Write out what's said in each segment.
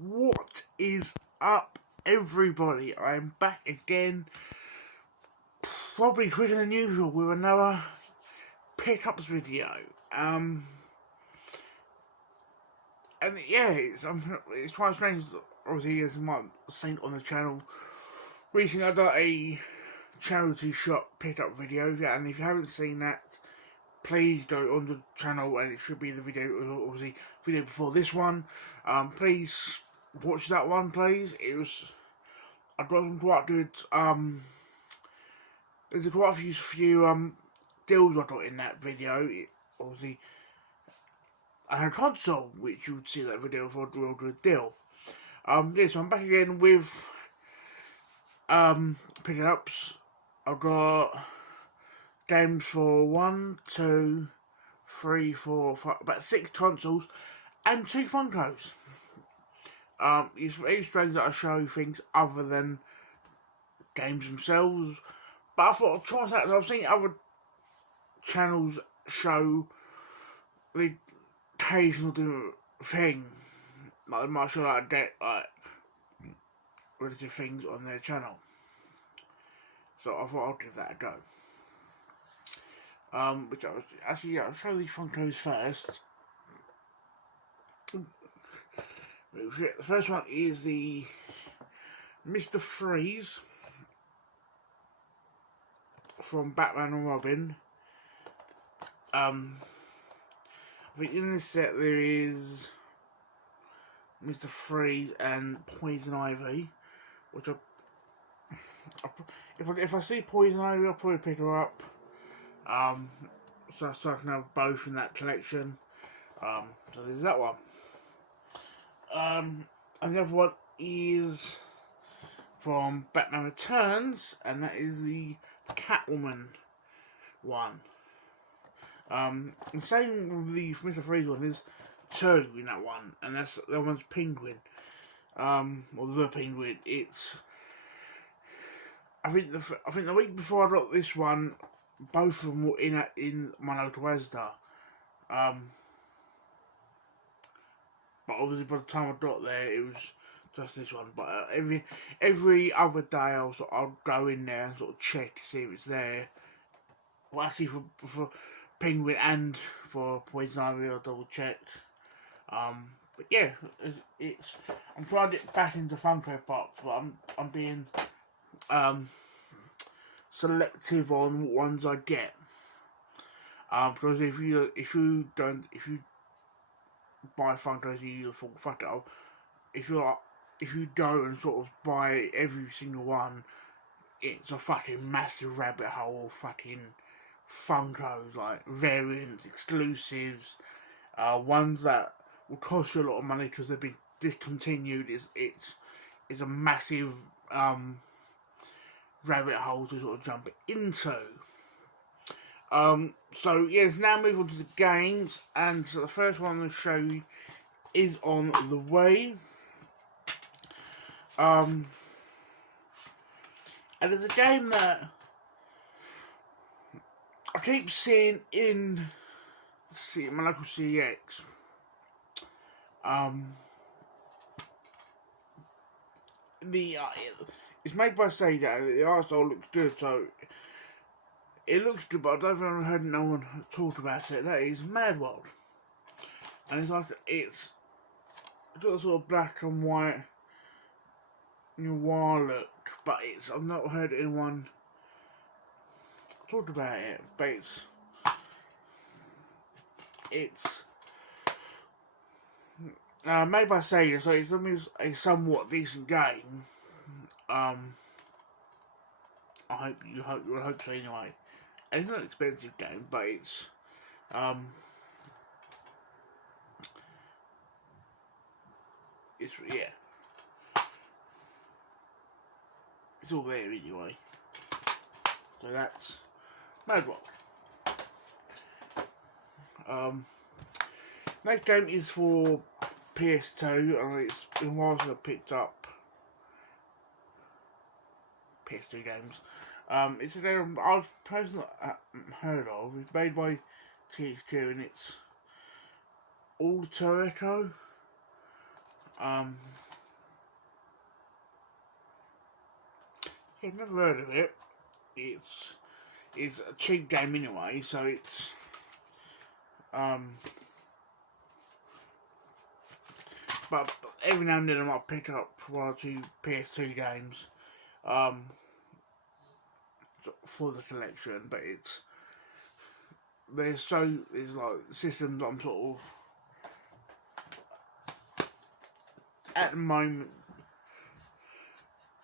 What is up, everybody? I'm back again, probably quicker than usual, with another pickups video. And yeah, it's quite strange. Obviously, as you might have seen on the channel, recently I done a charity shop pickup video, and if you haven't seen that, please go on the channel, and it should be the video, obviously, video before this one. Please watch that one, please. I got some quite good, there's quite a few deals I got in that video. Obviously, I had a console, which you would see that video for a real good deal. Yeah, so I'm back again with, picking ups. I've got games for 1, 2, 3, 4, 5, about 6 consoles, and 2 Funkos. It's very strange that I show things other than games themselves, but I thought I'd try that. I've seen other channels show the occasional different thing, like they might show like relative things on their channel. So I thought I'd give that a go. Which I was actually, I'll show the Funkos first. The first one is the Mr. Freeze from Batman and Robin. I think in this set there is Mr. Freeze and Poison Ivy, which if I see Poison Ivy, I'll probably pick her up. So I can have both in that collection. So there's that one. And the other one is from Batman Returns, and that is the Catwoman one. The same with the Mr. Freeze one, there's 2 in that one, and that one's Penguin. Or the Penguin. I think the week before I got this one, both of them were in my local Asda. But obviously by the time I got there, it was just this one. But every other day I'll go in there and sort of check to see if it's there. Well, actually for Penguin and for Poison Ivy, I double checked. But yeah, I'm trying to get back into Funko Pops, but I'm being selective on what ones I get. Because if you buy Funkos, you full fuck it. If you go and sort of buy every single one, it's a fucking massive rabbit hole of fucking Funkos, like variants, exclusives, ones that will cost you a lot of money because they've been discontinued. It's a massive rabbit hole to sort of jump into. So yeah, let's now move on to the games, and so the first one I'm going to show you is on the way. And there's a game that I keep seeing in my local CX. It's made by Sega. The art style looks good, so it looks good, but I don't think I've heard no one talk about it. That is Mad World, and it's got a sort of black and white noir look, but I've not heard anyone talk about it. But it's made by Sega, so it's a somewhat decent game. I hope so anyway. And it's not an expensive game, but it's yeah, it's all there anyway. So that's Mad World. Next game is for PS2, and it's been a while since I picked up PS2 games. It's a game I've personally heard of. It's made by THQ, and it's Alter Echo. Yeah, never heard of it. It's a cheap game anyway, so it's but every now and then I might pick up one or two PS2 games for the collection, but there's like systems I'm sort of at the moment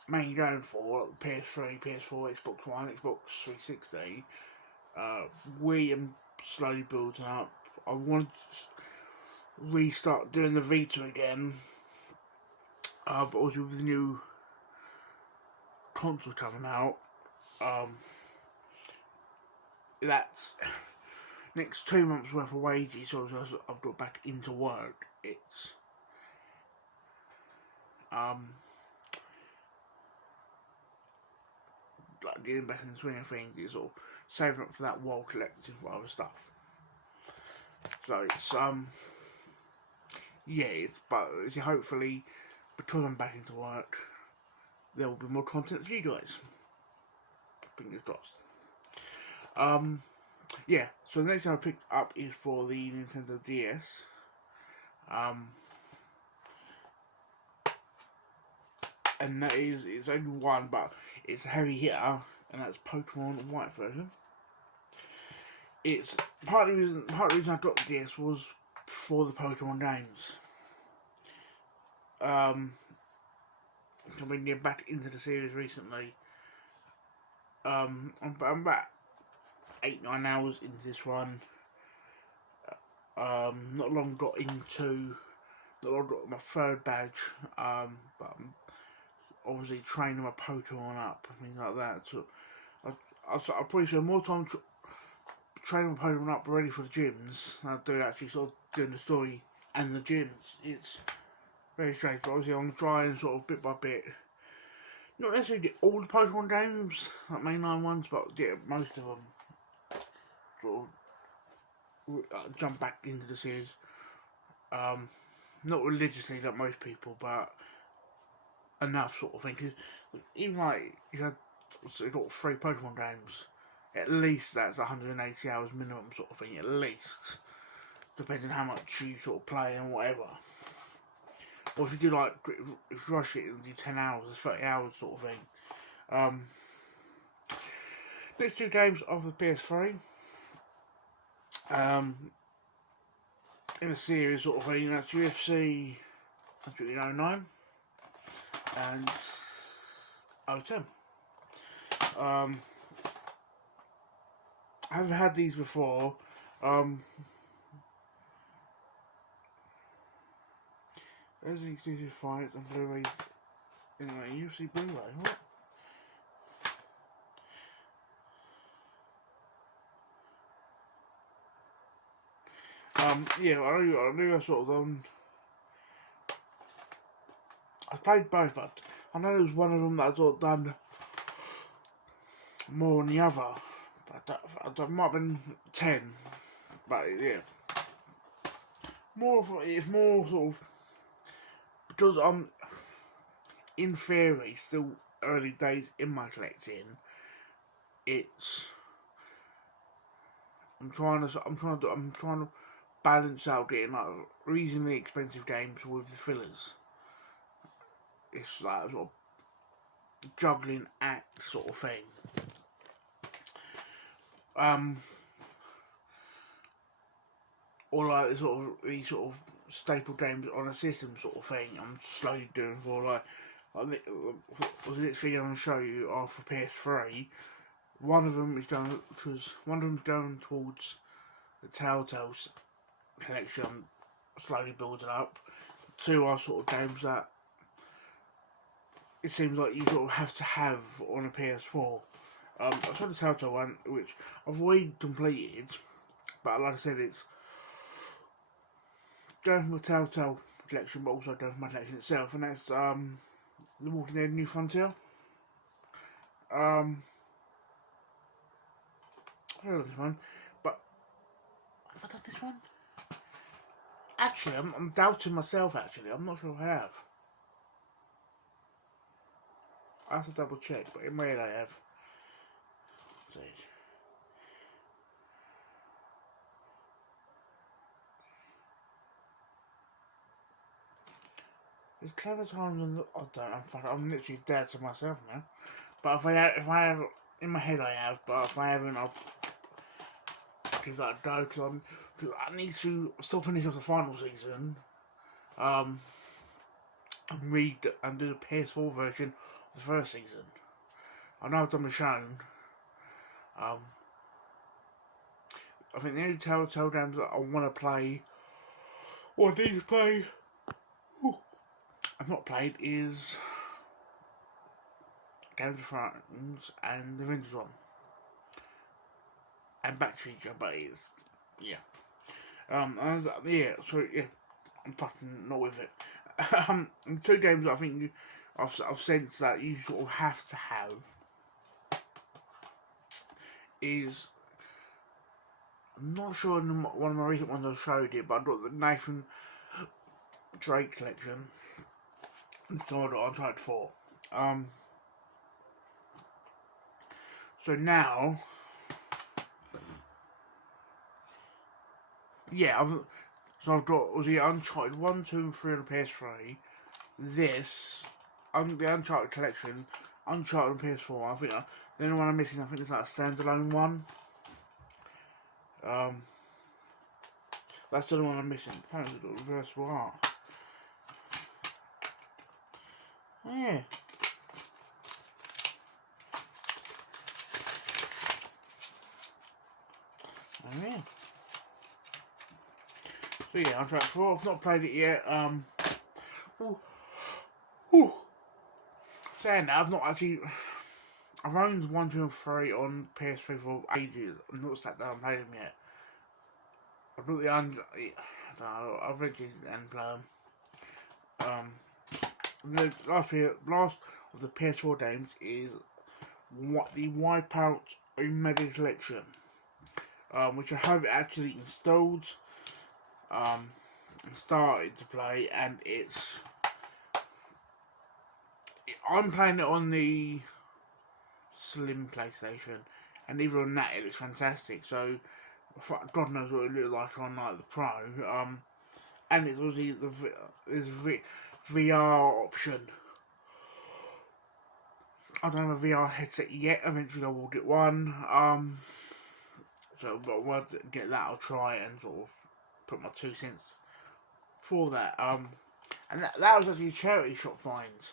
mainly going for, like PS3, PS4, Xbox One, Xbox 360. We am slowly building up. I want to restart doing the Vita again, but also with the new console coming out. That's next 2 months worth of wages, so I've got back into work. It's like getting back in the swing of things, is all saving up for that wall collecting for other stuff. So it's yeah, but hopefully because I'm back into work, there will be more content for you guys. Fingers crossed. Yeah. So the next thing I picked up is for the Nintendo DS. And that is, it's only one, but it's a heavy hitter, and that's Pokemon White version. It's part of the reason I got the DS was for the Pokemon games. I've been getting back into the series recently. I'm about 8-9 hours into this one. Not long got my third badge. But I'm obviously training my Pokemon up and things like that. So I'll probably spend more time training my Pokemon up ready for the gyms than I do actually sort of doing the story and the gyms. It's very strange, but obviously I'm trying sort of bit by bit. Not necessarily get all the Pokemon games, like mainline ones, but get most of them. Sort of jump back into the series. Not religiously like most people, but enough sort of thing. Cause even like if you had got 3 Pokemon games, at least that's 180 hours minimum sort of thing. At least, depending on how much you sort of play and whatever. Or if you do like, if you rush it and do 10 hours, it's 30 hours sort of thing. Next 2 games of the PS3. In a series sort of thing, that's UFC 09 and 010. I haven't had these before. There's an exclusive fights and Blu-ray. Anyway, UFC Blu-ray. What? Yeah, I knew I sort of I played both, but I know there was one of them that I sort of done more than the other. But might have been 10, but yeah, it's more sort of because I'm in theory still early days in my collecting. I'm trying to balance out getting like reasonably expensive games with the fillers. It's like sort of juggling act sort of thing. Or like these sort of staple games on a system sort of thing. I'm slowly doing for like was the next thing I'm going to show you are for PS3. One of them is going towards the Telltale collection. I'm slowly building up. 2 are sort of games that it seems like you sort of have to have on a PS4. I saw the Telltale one, which I've already completed, but like I said, it's going for the Telltale collection, but also going for my collection itself, and that's The Walking Dead New Frontier. I heard this one, but have I done this one? Actually, I'm doubting myself. Actually, I'm not sure if I have. I have to double check, but in my head I have. There's clever times and I don't. I'm literally dead to myself now. But if I have, in my head I have. But if I haven't, I'll give that a go because I need to still finish off the final season. And read and do the PS4 version of the first season. I know I've done the shown. I think the only Telltale games that I want to play, or I need to play, I've not played, is Game of Thrones and Avengers 1. And Back to the Future, but it's, yeah. I'm fucking not with it. Two games that I think I've sensed that you sort of have to have is, I'm not sure in one of my recent ones I showed it, but I got the Nathan Drake collection and so I got Uncharted 4. So now, yeah, I've got the Uncharted 1, 2 and 3 on the PS3, this, the Uncharted collection, Uncharted on PS4, I think the only one I'm missing, I think it's like a standalone one. That's the only one I'm missing. Apparently it's got reversible art. Yeah. Oh yeah. So yeah, Uncharted 4, I've not played it yet. Saying that, I've not actually, I've owned 1, 2 and 3 on PS3 for ages. I've not sat down and played them yet. I've got I've read this and play them. The last of the PS4 games is the Wipeout Mega Collection, which I have actually installed, and started to play, and I'm playing it on the Slim PlayStation, and even on that it looks fantastic. So God knows what it looks like on like the Pro. And it's obviously there's VR option. I don't have a VR headset yet. Eventually I will get one. But once I get that, I'll try it and sort of put my 2 cents for that. And that was actually charity shop finds.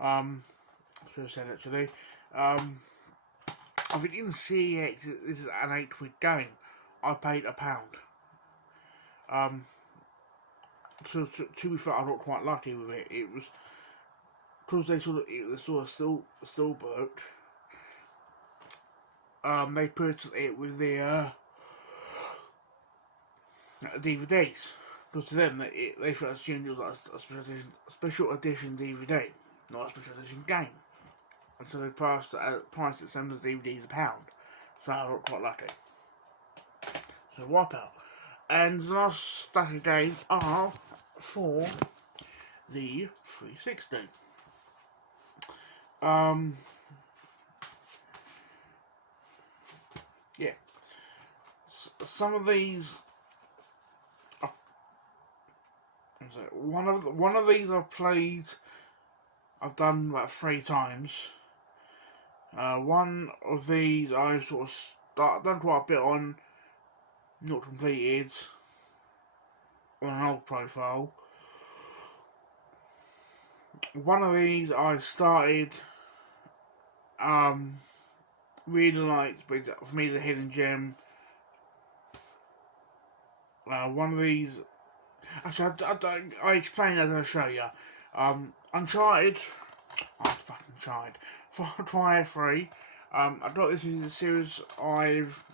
I should have said actually. I think in CEX, this is an 8-quid game. I paid £1. So to be fair, I got quite lucky with it. It was because they sort of still booked. They put it with the DVDs. Because to them, they assumed it was like a special edition DVD, not a special edition game. And so they priced it same as DVDs £1. So I got quite lucky. So Wipeout. And the last stack of games are for the 360. Yeah. Some of these are, one of these I've played, I've done about 3 times. One of these I've sort of done quite a bit on, not completed, on an old profile. One of these I started, really liked, but for me it's a hidden gem. One of these, actually I explain as I show you. Uncharted, fucking tried. Far Cry 3. I thought this is a series I've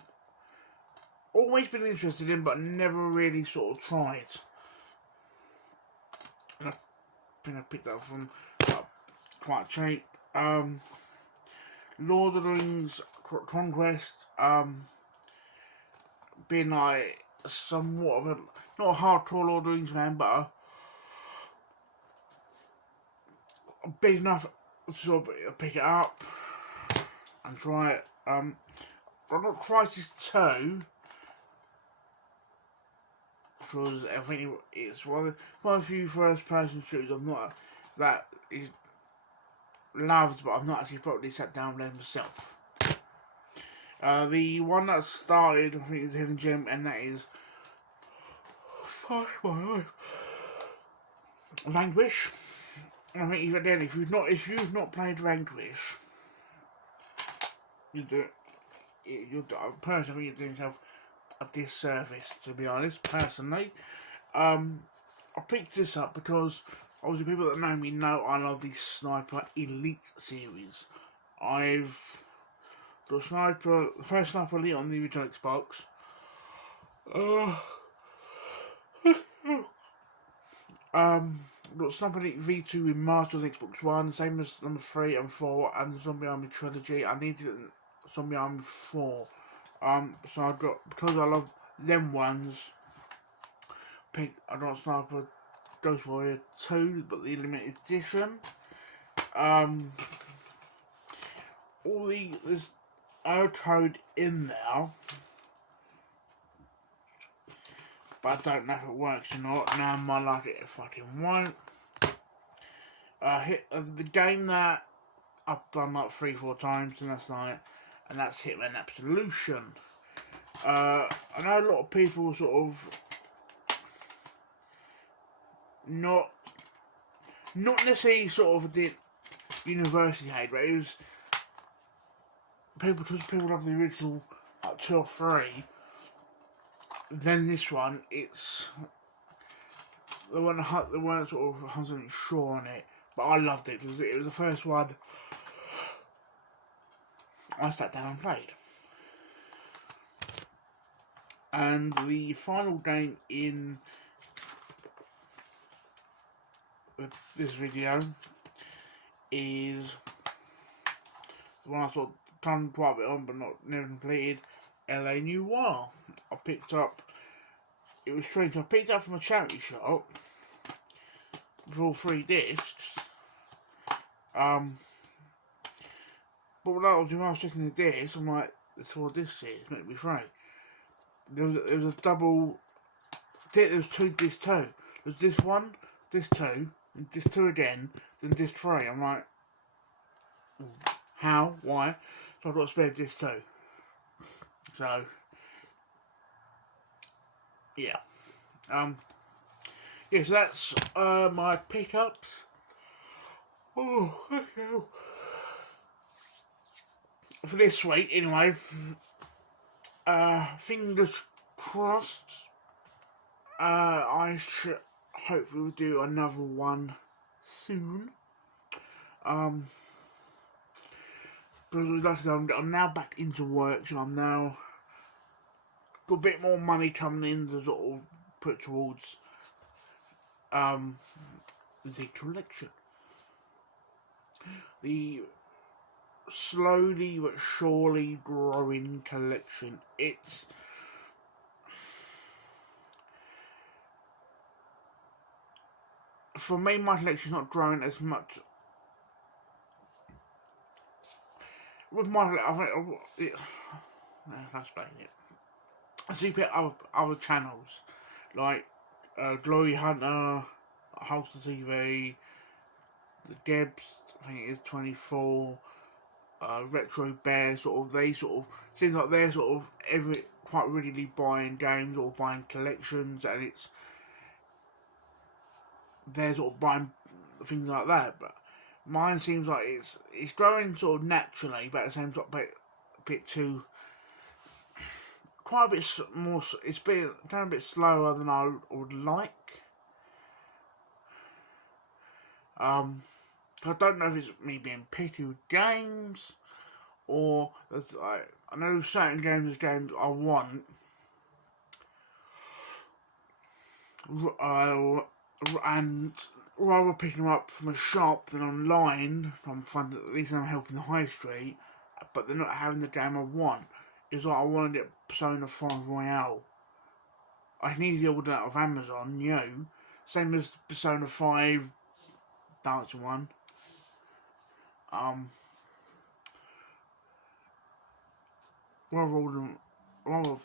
always been interested in, but never really sort of tried. And I think I picked that up from quite cheap. Lord of the Rings Conquest. Being like somewhat of a, not a hardcore Lord of the Rings fan, but a big enough sort of pick it up and try it. I've not tried this 2 because I think it's one of the few first-person shooters I've not that is loved, but I've not actually properly sat down with myself. The one that started, I think, is Hidden Gem, and that is fuck my life, Vanquish. I think even then, if you've not played Vanquish, personally, you're doing yourself a disservice, to be honest. Personally, I picked this up because obviously people that know me know I love the Sniper Elite series. I've got the first Sniper Elite on the original Xbox. Got Sniper Elite V2 remastered on Xbox One, same as number 3 and 4, and the Zombie Army trilogy. I needed Zombie Army 4. So I got, because I love them ones, I got Sniper Ghost Warrior 2, but the limited edition. There's air code in there, but I don't know if it works or not. Now I might like it, it fucking won't. The game that I've done like 3-4 times in last night, and that's Hitman Absolution. I know a lot of people sort of not necessarily sort of did university hate, but it was people love the original 2 or 3. Then this one, it's they weren't sort of 100% sure on it, but I loved it because it was the first one I sat down and played. And the final game in this video is the one I sort of done quite a bit on but never completed, LA Noire. I picked up, it was strange, I picked it up from a charity shop with all 3 discs. But when I was checking the discs, I'm like, there's 4 discs here, it's meant to be 3. There was a double, there was 2 discs too. There was disc 1, disc 2, and disc 2 again, then disc 3. I'm like, how? Why? So I've got a spare disc 2. So, yeah. Yeah, so that's my pickups. Oh, okay. For this week, anyway. Fingers crossed. I should hopefully will do another one soon. Because like I said, I'm now back into work, so I'm now got a bit more money coming in to sort of put towards the collection. The slowly but surely growing collection. It's for me, my collection's not growing as much. With my, I think let's explain it. I see other channels like Glory Hunter, Holster TV, the Debs, I think it is 24, Retro Bear, they seems like they're sort of quite regularly buying games or buying collections, and they're sort of buying things like that. But mine seems like it's growing sort of naturally, but at the same time a bit too, quite a bit more. It's been going a bit slower than I would like. I don't know if it's me being picky with games, or I know certain games I want, and rather picking them up from a shop than online, I'm finding at least I'm helping the high street, but they're not having the game I want. It's like I wanted to get Persona 5 Royale. I can easily order that off Amazon, same as Persona 5 Dancing one. rather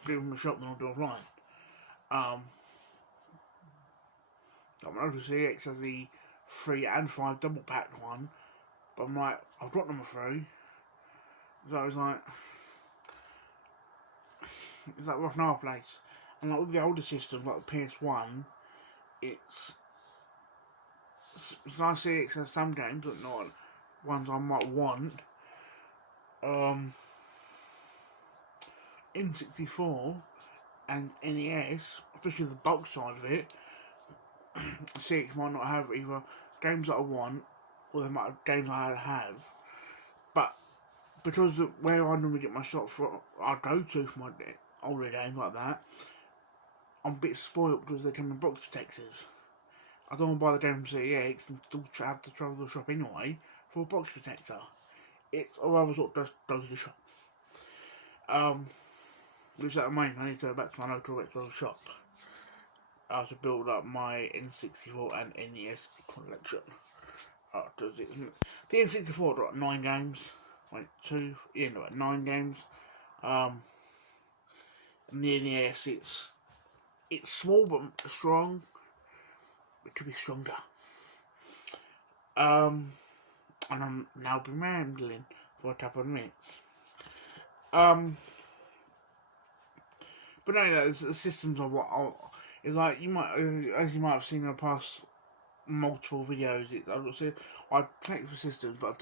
do them in the shop than I'll do offline. Like my Ultra CX has the 3 and 5 double packed one, but I'm like, I've got number 3, so I was like, it's like rock and hard place. And like with the older systems, like the PS1, it's nice CX has some games, but not ones I might want. N64 and NES, especially the bulk side of it, CX might not have either games that I want or they might have games I have. But because where I normally get my shops from, I go to for my older games like that, I'm a bit spoilt because they come in box protectors. I don't want to buy the game from CEX and still have to travel to the shop anyway for a box protector. It's a rather sort of go to the shop. Which at the moment I need to go back to my local retro shop to build up my N64 and NES collection. The N64 got 9 games. Like 9 games. And the NES, it's small but strong. It could be stronger. And I'm now been rambling for a couple of minutes. But no, the systems of what it's like. As you might have seen in the past multiple videos. I connect for systems, but I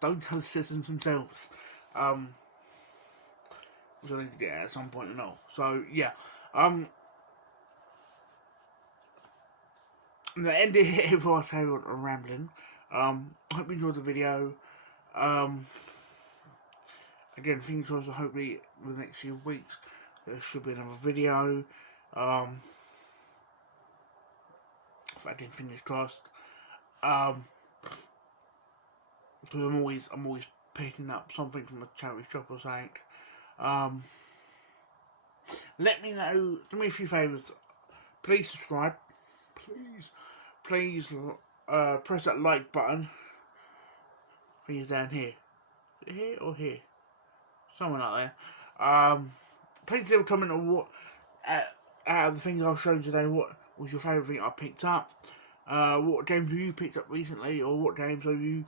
don't have the systems themselves. Which I need to get at some point and all. So yeah. The end of it before I tell you what I'm rambling. Hope you enjoyed the video. Again, fingers crossed. Hopefully, within the next few weeks, there should be another video. If I didn't fingers crossed. Because I'm always picking up something from a charity shop or something. Let me know. Do me a few favours. Please subscribe. Please press that like button. I think it's down here. Is it here or here? Somewhere like there. Please leave a comment on what out of the things I've shown today, what was your favourite thing I picked up? What games have you picked up recently, or what games have you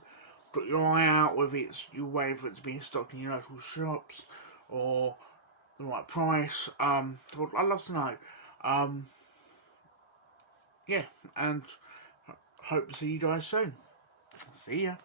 got your eye out, whether it's you're waiting for it to be in stock in your local shops, or the right price. I'd love to know. Yeah, and hope to see you guys soon. See ya.